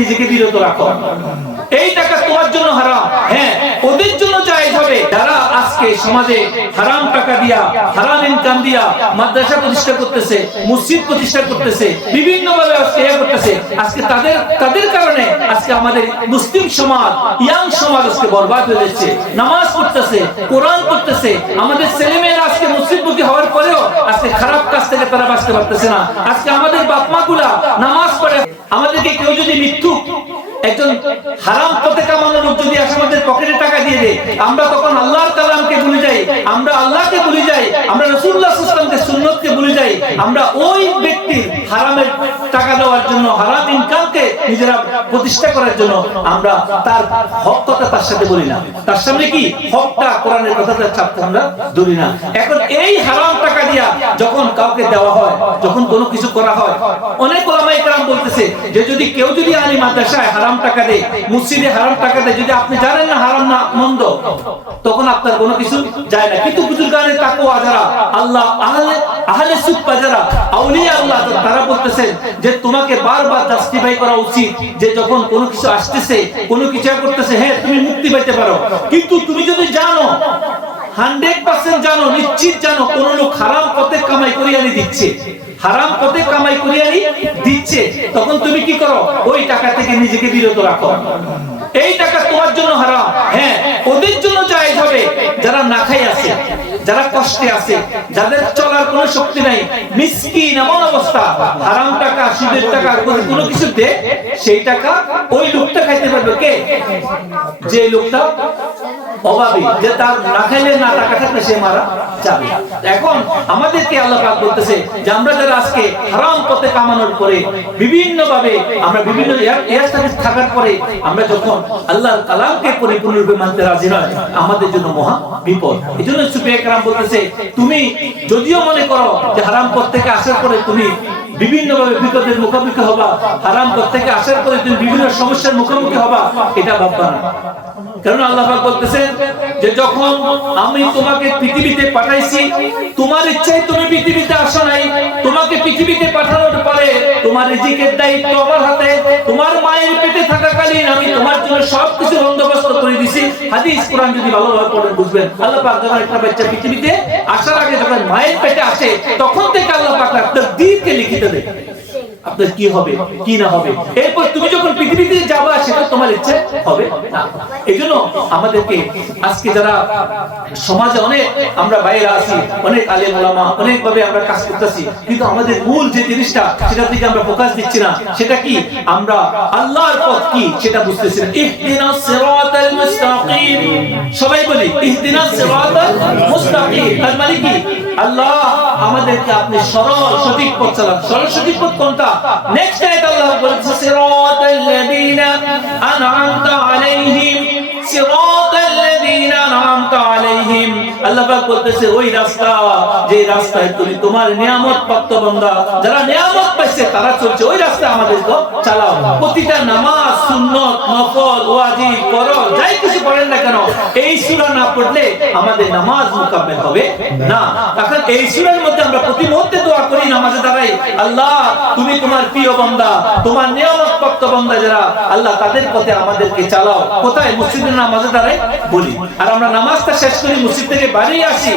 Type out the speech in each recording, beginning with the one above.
নিজেকে বিরত রাখো। এই টাকা তোমার জন্য হারাম। হ্যাঁ ওদের জন্য জায়েজ হবে যারা আজকে সমাজে হারাম টাকা দিয়া, হারাম ইনকাম দিয়া মাদ্রাসা প্রতিষ্ঠা করতেছে, মসজিদ প্রতিষ্ঠা করতেছে বিভিন্ন ভাবে আজকে ইয়ে করতেছে, আজকে তাদের তাদের কারণে আজকে আমাদের মুসলিম সমাজ, ইয়াং সমাজ আজকে বরবাদ হয়ে যাচ্ছে। নামাজ পড়তেছে, কোরআন পড়তেছে, আমাদের ছেলেমেয়েরা আজকে মুসলিমমুখী হওয়ার পরেও আজকে খারাপ কাজ থেকে তারা বাঁচতে পারতেছে না। আজকে আমাদের বাপ মা গুলা নামাজ পড়ে আমাদেরকে কেউ যদি মৃত্যু একজন হারাম পথে কামানো লোক যদি আসে আমাদের পকেটে টাকা দিয়ে দেয়, আমরা তখন আল্লাহর কালামকে ভুলে যাই, আমরা আল্লাহকে ভুলে যাই, আমরা রসুল্লাহ সুসলামকে সুন্নতকে ভুলে যাই, আমরা ওই ব্যক্তির হারামের টাকা দেওয়ার জন্য, হারাম ইনকামকে নিজেরা প্রতিষ্ঠা করার জন্য আমরা তার হক কথা তার সাথে বলি না। তার সামনে কি? হকটা কোরআনের কথাটা ছাপতে আমরা ধরি না। এখন এই হারাম টাকা দিয়া যখন কাউকে দেওয়া হয়, যখন কোনো কিছু করা হয়, অনেক ওলামাইকার বলতেছে যে যদি কেউ যদি আনি মাদ্রাসায় হারাম টাকা দেয় হারাম টাকা দেয়, যদি আপনি জানেন না হারাম না মন্দ, তখন আপনার কোনো কিছু যায় না। কিন্তু যারা, আল্লাহ, আহলে আহলে সুপ্পা যারা আল্লাহ, তারা বলতেছেন যে তোমাকে বারবার জাস্টিফাই করা উচিত যে যখন কোনো কিছু আসতেছে, কোনো কিছু করতেছে হ্যাঁ তুমি মুক্তি পাইতে পারো। কিন্তু তুমি যদি জানো হ্যাঁ যারা না খাই আছে, যারা কষ্টে আছে, যাদের চলার কোনো শক্তি নাই, মিসকিন এমন অবস্থা। হারাম টাকা, সুদের টাকা, কোনো কোনো কিছু দে সেই টাকা ওই লোকটা খাইতে পারবে। কে? যে লোকটা যে তার না খাইলে না টাকা থাকলে সে মারা যাবে। এখন আমাদেরকে আল্লাহ পাক বলতেছে যে আমরা যারা আজকে হারাম পথে কামানোর পরে বিভিন্ন ভাবে আমরা বিভিন্ন থাকার পরে আমরা যখন আল্লাহর কালামকে পরিপূর্ণরূপে মানতে রাজি নয়, আমাদের জন্য মহা বিপদ। এই জন্য সুফিয়া বলতেছে, তুমি যদিও মনে করো যে হারাম পথ থেকে আসার পরে তুমি বিভিন্ন ভাবে বিপদের মুখোমুখি হবা, হারাম পথ থেকে আসার পরে তুমি বিভিন্ন সমস্যার মুখোমুখি হবা, এটা ভাববা না। কারণ আল্লাহ বলতেছেন যে যখন আমি তোমাকে পৃথিবীতে পাঠাইছি, তোমার ইচ্ছায় তুমি পৃথিবীতে আসো নাই, তোমাকে পৃথিবীতে পাঠানোর পরে তোমার রিজিকের দায়িত্ব আমার হাতে, তোমার মায়ের পেটে থাকাকালীন আমি তোমার জন্য সবকিছু বন্দোবস্ত করে দিছি। হাদিস, কোরআন যদি ভালোভাবে পড়েন, বুঝবেন। আল্লাহ পাক যখন একটা বাচ্চা পৃথিবীতে আসার আগে যখন মায়ের পেটে আসে, তখন থেকে আল্লাহ পাক তার দিনকে লিখিত দেয় আপনার কি হবে? কি না হবে? এরপর তুমি যখন পৃথিবীতে যাবা, সেটা তোমার ইচ্ছে হবে এই জন্য আমাদেরকে আজকে যারা সমাজে অনেক আমরা বাইরে আছি, অনেক আলেম ওলামা অনেক ভাবে আমরা কাজ করতেছি, কিন্তু আমাদের মূল যে জিনিসটা, সেটার দিকে আমরা ফোকাস দিচ্ছি না। সেটা কি? আমরা আল্লাহর পথ কি? সেটা বুঝতেছি না। ইহদিনাস সিরাতাল মুস্তাকিম। সবাই বলি ইহদিনাস সিরাতাল মুস্তাকিম। তার মানে কি? আল্লাহ আমাদেরকে আপনি সরল, সঠিক পথ চালান। সরল, সঠিক পথ কোনটা? নেক্সট আয়াত আল্লাহ বলেছে সিরাতাল লাযিনা আনআমতা আলাইহিম সিরাতাল লাযিনা আনআমতা আলাইহিম আল্লাহ তুমি তোমার এই না আমাদের নামাজ হবে না। এই মধ্যে আমরা প্রতি মুহূর্তে দাঁড়াই, আল্লাহ, তুমি তোমার প্রিয় বান্দা, তোমার নিয়ামত যারা, আল্লাহ তাদের পথে আমাদেরকে চালাও। কোথায়? মসজিদের নামাজে বলি। আর আমরা নামাজটা শেষ করি মসজিদ থেকে বাড়ি আসি।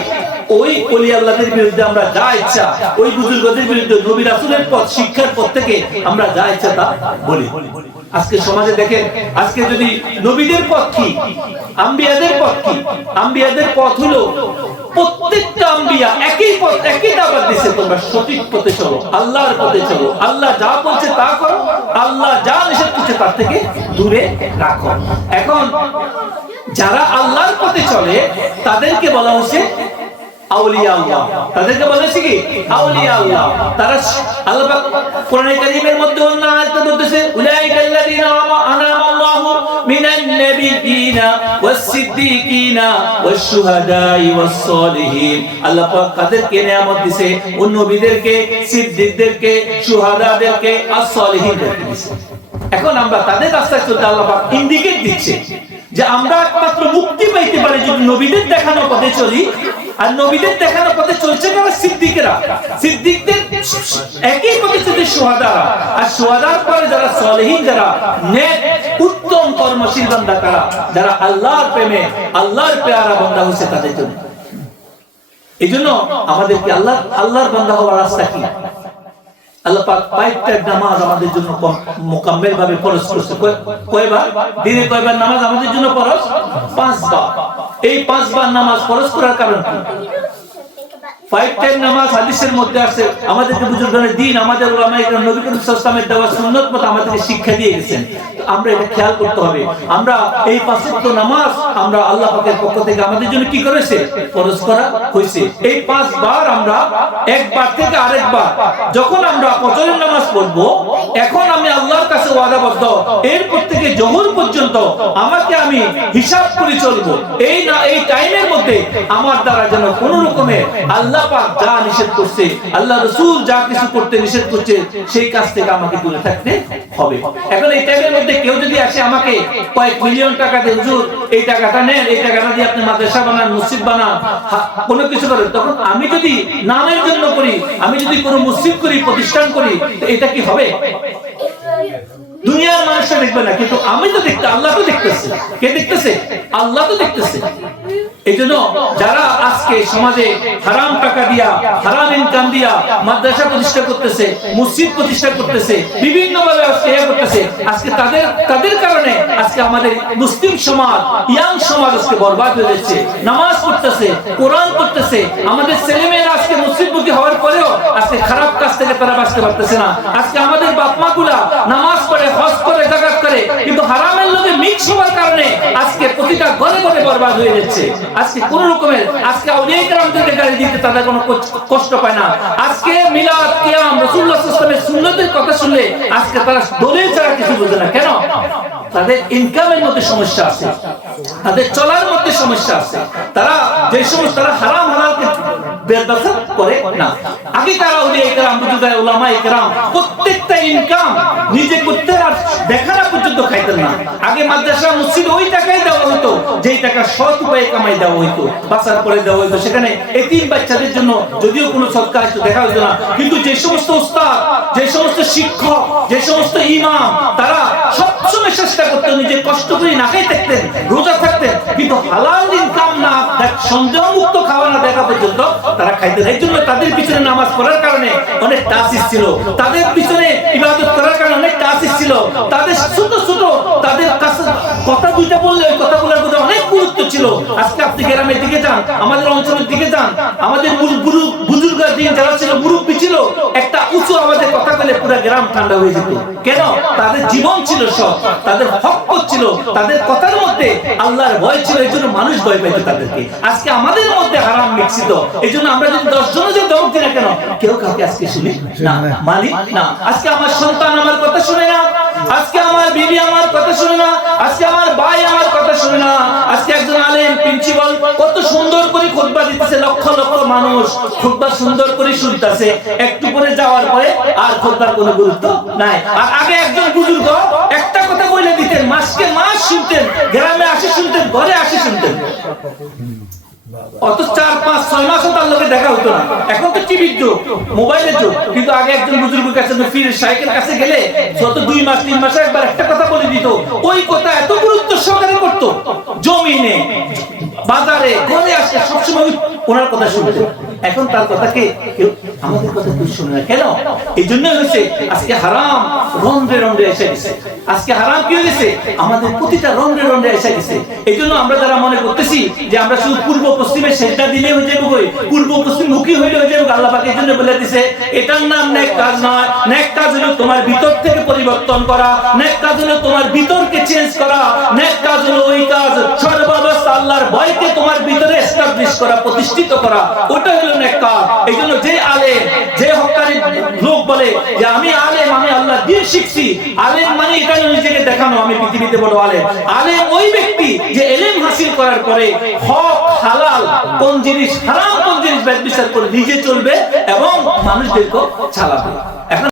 ওই অলি আল্লাহদের বিরুদ্ধে আমরা যা ইচ্ছা, ওই বুজুর্গদের বিরুদ্ধে, নবী রাসূলের পথ, শিক্ষার পথ থেকে আমরা যা ইচ্ছা তা বলি। আজকে সমাজে দেখেন, আজকে যদি নবীদের পথ কি, আম্বিয়াদের পথ কি? আম্বিয়াদের পথ হলো প্রত্যেকটা আম্বিয়া একই পথ, একই দাবাত দিছে, তোমরা সঠিক পথে চলো, আল্লাহর পথে চলো। আল্লাহ যা বলছে তা করো, আল্লাহ যা নিষেধ করছে তার থেকে দূরে রাখো। এখন যারা আল্লাহর পথে চলে, তাদেরকে বলা হচ্ছে আউলিয়া আল্লাহ। তাদেরকে বলেছে কি? আউলিয়া আল্লাহ। তারা আল্লাহ কোরআনে কারীমের মধ্যে অন্য আয়াতে বলতেছে, উলাইকাল্লাযিনা আনামা মিনান নাবিয়িনা ওয়াস-সিদ্দিকিনা ওয়াশ-শুহাদাই ওয়াস-সালিহিন আল্লাহ পাক কাদেরকে নিয়ামত দিয়েছে ওই নবীদেরকে, সিদ্দিকদেরকে, শুহাদাদেরকে আর-সালিহিনদেরকে দিয়েছে এখন আমরা তাদের রাস্তায় চলতে আল্লাহ পাক ইন্ডিকেট দিচ্ছে যে আমরা একমাত্র মুক্তি পাইতে পারি যদি নবীদের দেখানো পথে চলি। আর নবীদের দেখানো পথে চলছে কারা সিদ্দিকেরা। সিদ্দিকদের একই পথে চলছে সোহাদারা আর সোহাদার পরে যারা সলেহীন, যারা উত্তম কর্মশীল বান্দা তারা, যারা আল্লাহর প্রেমে, আল্লাহর পেয়ারা বান্দা হচ্ছে তাদের জন্য। এই জন্য আমাদেরকে আল্লাহ আল্লাহর বান্দা হওয়ার রাস্তা কি? আল্লাহ পাক পাঁচটা নামাজ আমাদের জন্য ভাবে করছে। কয়- কয়বার? কয়বার নামাজ আমাদের জন্য এই পাঁচবার নামাজ করার কারণ কি? ফাইভ টাইম নামাজ হাদিসের মধ্যে আমাদেরকে দিন আমাদের নবী করিম সাল্লাল্লাহু দেওয়া আমাদেরকে শিক্ষা দিয়ে গেছেন। আমরা এটা খেয়াল করতে হবে। আমরা এই পাঁচ নামাজ আমরা আল্লাহ পাকের পক্ষ থেকে আমাদের জন্য কি করেছে? ফরজ করা হয়েছে। এই পাঁচবার আমরা একবার থেকে আরেকবার যখন আমরা ফজরের নামাজ এখন আমি আল্লাহর কাছে ওয়াদাবদ্ধ। এরপর থেকে জোহর পর্যন্ত আমাকে আমি হিসাব করে চলবো। এই না, এই টাইমের মধ্যে আমার দ্বারা যেন কোন আল্লাহ যা নিষেধ করছে, আল্লাহ রসুল যা কিছু করতে নিষেধ করছে, সেই কাজ থেকে আমাকে দূরে থাকতে হবে। এখন এই টাইমের মধ্যে কেউ যদি আসে আমাকে, কয়েক মিলিয়ন টাকা এই টাকাটা নেন, এই টাকাটা দিয়ে আপনি মাদ্রাসা বানান, মসজিদ বানান কোনো কিছু করেন। তখন আমি যদি নামের জন্য করি, আমি যদি কোনো মসজিদ করি, প্রতিষ্ঠান করি এটা কি হবে? দুনিয়ার মানুষরা দেখবে না, কিন্তু আমি তো দেখতে, আল্লাহ তো দেখতেছে। কে দেখতেছে? আল্লাহ তো দেখতেছে। এই যারা আজকে সমাজে হারাম টাকা দিয়া, হারাম ইনকাম দিয়া মাদ্রাসা প্রতিষ্ঠা করতেছে, মসজিদ প্রতিষ্ঠা করতেছে বিভিন্ন ভাবে আজকে ইয়ে করতেছে, আজকে তাদের তাদের কারণে আজকে আমাদের মুসলিম সমাজ, ইয়াং সমাজ আজকে বরবাদ হয়ে যাচ্ছে। নামাজ পড়তেছে, কোরআন পড়তেছে, আমাদের ছেলেমেয়েরা আজকে মসজিদমুখী হওয়ার পরেও আজকে খারাপ কাজ থেকে তারা বাঁচতে পারতেছে না। আজকে আমাদের বাপগুলা নামাজ পড়ে, হজ করে করে, কিন্তু হারামের লোকে মিক্স হওয়ার কারণে আজকে প্রতিটা ঘরে ঘরে বরবাদ হয়ে যাচ্ছে। আজকে কোন রকমের, আজকে আউলিয়া কেরামদেরকে গালি দিতে তাদের কোনো কষ্ট- পায় না। আজকে মিলাদ, কিয়াম, রাসূলুল্লাহ সাল্লাল্লাহু আলাইহি কথা শুনলে আজকে তারা দলিল ছাড়া কিছু বোঝে না। কেন? তাদের ইনকামের মধ্যে সমস্যা আছে। তাদের চলার মধ্যে সমস্যা আছে। তারা যে সমস্ত, তারা হারাম, হালালকে করে না। আগে তারা ইকরাম উলামা ইকরাম প্রত্যেকটা ইনকাম নিজে করতে আর পর্যন্ত খাইতেন না। আগে মাদ্রাসা মসজিদ ওই দেওয়া টাকা সৎ উপায়ে কামাই দেওয়া বাসার পরে দেওয়া সেখানে এতিম বাচ্চাদের জন্য যদিও কোনো সৎকার দেখা হতো না, কিন্তু যে সমস্ত উস্তাদ যে সমস্ত শিক্ষক, যে সমস্ত ইমাম, তারা সবসময় চেষ্টা করতেন নিজে কষ্ট করে না খাই থাকতেন, রোজা থাকতেন, কিন্তু হালাল ইনকাম দেখ- পর্যন্ত তারা এই জন্য তাদের পিছনে নামাজ পড়ার কারণে অনেক ছিল। তাদের পিছনে ইবাদত করার কারণে অনেক ছিল। তাদের ছোট ছোট তাদের কাছে কথা দুইটা বললে ওই কথাগুলোর মধ্যে অনেক গুরুত্ব ছিল। আজকে আপনি গ্রামের দিকে যান, আমাদের অঞ্চলের দিকে যান, আমাদের বুজুর্গ দিন যারা ছিল, মুরব্বী ছিল, একটা উঁচু আমাদের কথা বলে পুরো গ্রাম ঠান্ডা হয়ে যেত। কেন? তাদের জীবন ছিল সব তাদের হক ছিল তাদের কথার মধ্যে আল্লাহর ভয় ছিল এই জন্য মানুষ ভয় পাইতো তাদেরকে। আজকে আমাদের মধ্যে হারাম মিশ্রিত এই জন্য আমরা যদি দশ জনে যে দমক দিই না কেন? কেউ কাউকে আজকে শুনি না। মালিক না। আজকে আমার সন্তান আমার কথা শুনে না। আজকে আমার বিবি আমার কথা শুনে না, আজকে আমার ভাই আমার কথা শুনে না, আজকে একজন আলেম প্রিন্সিপাল কত সুন্দর করে খুতবা দিতেছে, লক্ষ লক্ষ মানুষ খুতবা সুন্দর করে শুনতেছে। একটু পরে যাওয়ার পরে আর খুতবার কোনো গুরুত্ব নাই। আর আগে একজন বুজুর্গ একটা কথা বলে দিতেন, মাসকে মাস শুনতেন, গ্রামে আসি শুনতেন, ঘরে আসি শুনতেন। অত চার ছয় মাসও তার লোকের দেখা হতো না। এখন তো টিভির যুগ, মোবাইলের যুগ। কিন্তু আগে একজন বুজুর্গের কাছে ফিরে সাইকেল কাছে গেলে যত দুই মাস, তিন মাসে একবার একটা কথা বলে দিত। ওই কথা এত গুরুত্ব সহকারে করতো। জমিনে বাজারে ঘরে আসে, সবসময় ওনার কথা শুনতো। এখন তার কথাকে কেউ আমাদের কথা কেউ শুনে না। কেন? এই জন্য হয়েছে, আজকে হারাম রন্ধ্রে রন্ধ্রে এসে গেছে। আজকে হারাম কি হয়েছে? আমাদের প্রতিটা রন্ধ্রে রন্ধ্রে এসে গেছে। এই জন্য আমরা যারা মনে করতেছি যে আমরা শুধু পূর্ব পশ্চিমে সেটা দিলে হয়ে যাব কই? পূর্ব পশ্চিম মুখী হইলে হয়ে যাব, আল্লাহ পাক এই জন্য বলে দিছে, এটার নাম নেক কাজ নয়। নেক কাজ হলো তোমার ভিতর থেকে পরিবর্তন করা। নেক কাজ হলো তোমার ভিতরকে চেঞ্জ করা। নেক কাজ হলো ওই কাজ সর্বাবস্থা আল্লাহর ভয়কে তোমার ভিতরে এস্টাবলিশ করা, প্রতিষ্ঠিত করা, ওটা হলো নেক কাজ এই জন্য যে আলেম, যে হকারি লোক বলে যে আমি আলেম, আমি আল্লাহ দিয়ে শিখছি, আলেম মানে এটা নিজেকে দেখানো, আমি পৃথিবীতে বড় আলেম। আলেম ওই ব্যক্তি যে এলেম হাসিল করার পরে হক, হালাল, কোন জিনিস হারাম, কোন জিনিস ব্যাগ বিচার করে নিজে চলবে এবং মানুষদেরকে চালাবে। এখন